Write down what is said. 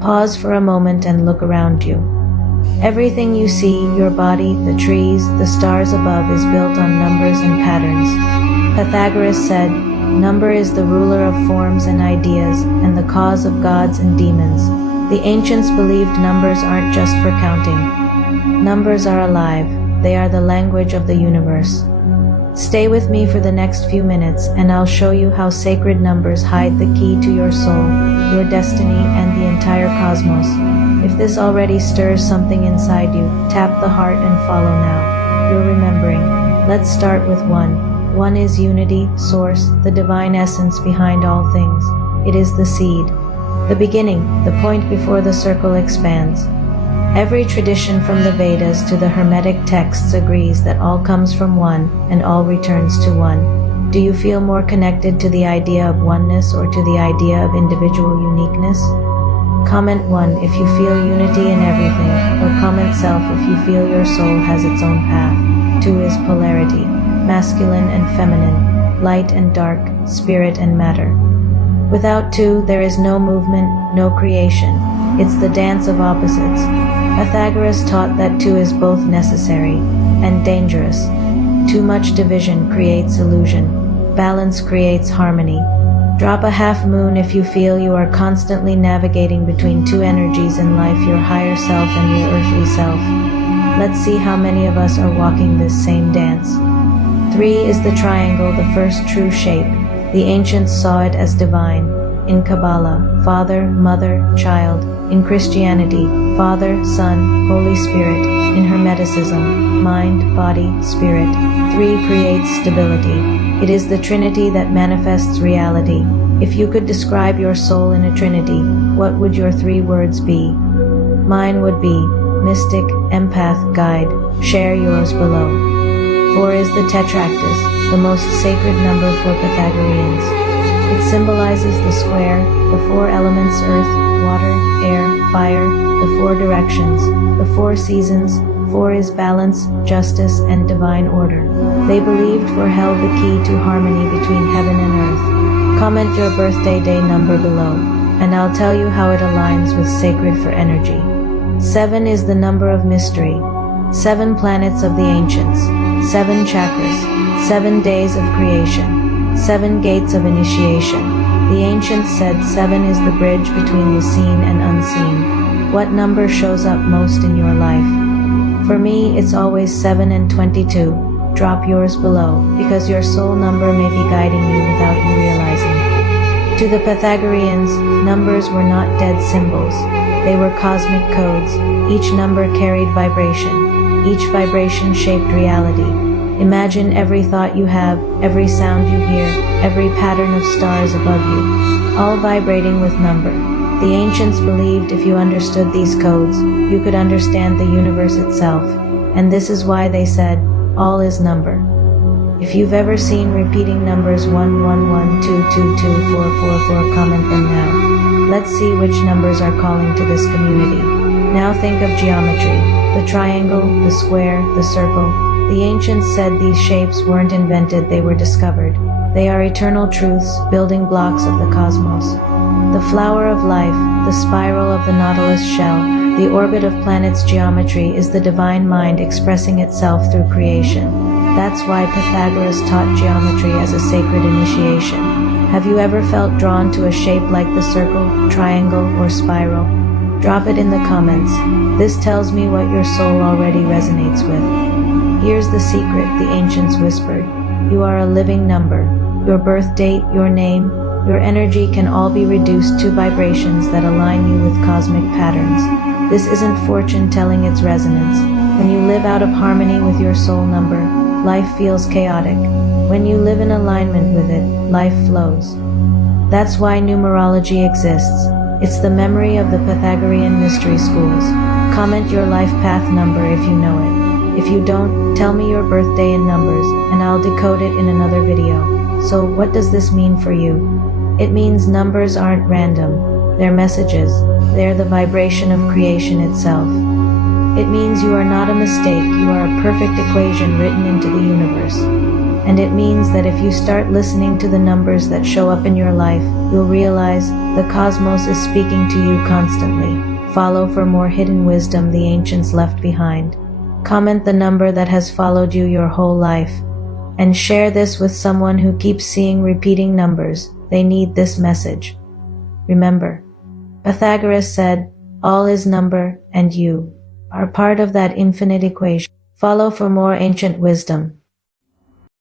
Pause for a moment and look around you. Everything you see, your body, the trees, the stars above, is built on numbers and patterns. Pythagoras said, "Number is the ruler of forms and ideas, and the cause of gods and demons." The ancients believed numbers aren't just for counting. Numbers are alive. They are the language of the universe. Stay with me for the next few minutes, and I'll show you how sacred numbers hide the key to your soul, your destiny, and the entire cosmos. If this already stirs something inside you, tap the heart and follow now. You're remembering. Let's start with 1. 1 is unity, source, the divine essence behind all things. It is the seed, the beginning, the point before the circle expands. Every tradition from the Vedas to the Hermetic texts agrees that all comes from 1 and all returns to 1. Do you feel more connected to the idea of oneness or to the idea of individual uniqueness? Comment 1 if you feel unity in everything, or comment self if you feel your soul has its own path. 2 is polarity, masculine and feminine, light and dark, spirit and matter. Without 2, there is no movement, no creation. It's the dance of opposites. Pythagoras taught that 2 is both necessary and dangerous. Too much division creates illusion. Balance creates harmony. Drop a half moon if you feel you are constantly navigating between 2 energies in life, your higher self and your earthly self. Let's see how many of us are walking this same dance. 3 is the triangle, the first true shape. The ancients saw it as divine. In Kabbalah, Father, Mother, Child. In Christianity, Father, Son, Holy Spirit. In Hermeticism, Mind, Body, Spirit. 3 creates stability. It is the Trinity that manifests reality. If you could describe your soul in a Trinity, what would your 3 words be? Mine would be mystic, empath, guide. Share yours below. 4 is the Tetractys, the most sacred number for Pythagoreans. It symbolizes the square, the 4 elements: earth, water, air, fire, the 4 directions, the 4 seasons. 4 is balance, justice, and divine order. They believed 4 held the key to harmony between heaven and earth. Comment your birthday day number below, and I'll tell you how it aligns with sacred for energy. 7 is the number of mystery. 7 planets of the ancients. 7 chakras. 7 days of creation. 7 gates of initiation. The ancients said 7 is the bridge between the seen and unseen. What number shows up most in your life? For me, it's always 7 and 22. Drop yours below, because your soul number may be guiding you without you realizing. To the Pythagoreans, numbers were not dead symbols. They were cosmic codes. Each number carried vibration. Each vibration shaped reality. Imagine every thought you have, every sound you hear, every pattern of stars above you, all vibrating with number. The ancients believed if you understood these codes, you could understand the universe itself. And this is why they said, all is number. If you've ever seen repeating numbers 1, 1, 1, 2, 2, 2, 4, 4, 4, comment them now. Let's see which numbers are calling to this community. Now think of geometry, the triangle, the square, the circle. The ancients said these shapes weren't invented, they were discovered. They are eternal truths, building blocks of the cosmos. The flower of life, the spiral of the nautilus shell, the orbit of planets. Geometry is the divine mind expressing itself through creation. That's why Pythagoras taught geometry as a sacred initiation. Have you ever felt drawn to a shape like the circle, triangle, or spiral? Drop it in the comments. This tells me what your soul already resonates with. Here's the secret the ancients whispered. You are a living number. Your birth date, your name, your energy can all be reduced to vibrations that align you with cosmic patterns. This isn't fortune telling, its resonance. When you live out of harmony with your soul number, life feels chaotic. When you live in alignment with it, life flows. That's why numerology exists. It's the memory of the Pythagorean mystery schools. Comment your life path number if you know it. If you don't, tell me your birthday in numbers, and I'll decode it in another video. So what does this mean for you? It means numbers aren't random. They're messages. They're the vibration of creation itself. It means you are not a mistake. You are a perfect equation written into the universe. And it means that if you start listening to the numbers that show up in your life, you'll realize the cosmos is speaking to you constantly. Follow for more hidden wisdom the ancients left behind. Comment the number that has followed you your whole life. And share this with someone who keeps seeing repeating numbers. They need this message. Remember, Pythagoras said, all is number, and you are part of that infinite equation. Follow for more ancient wisdom.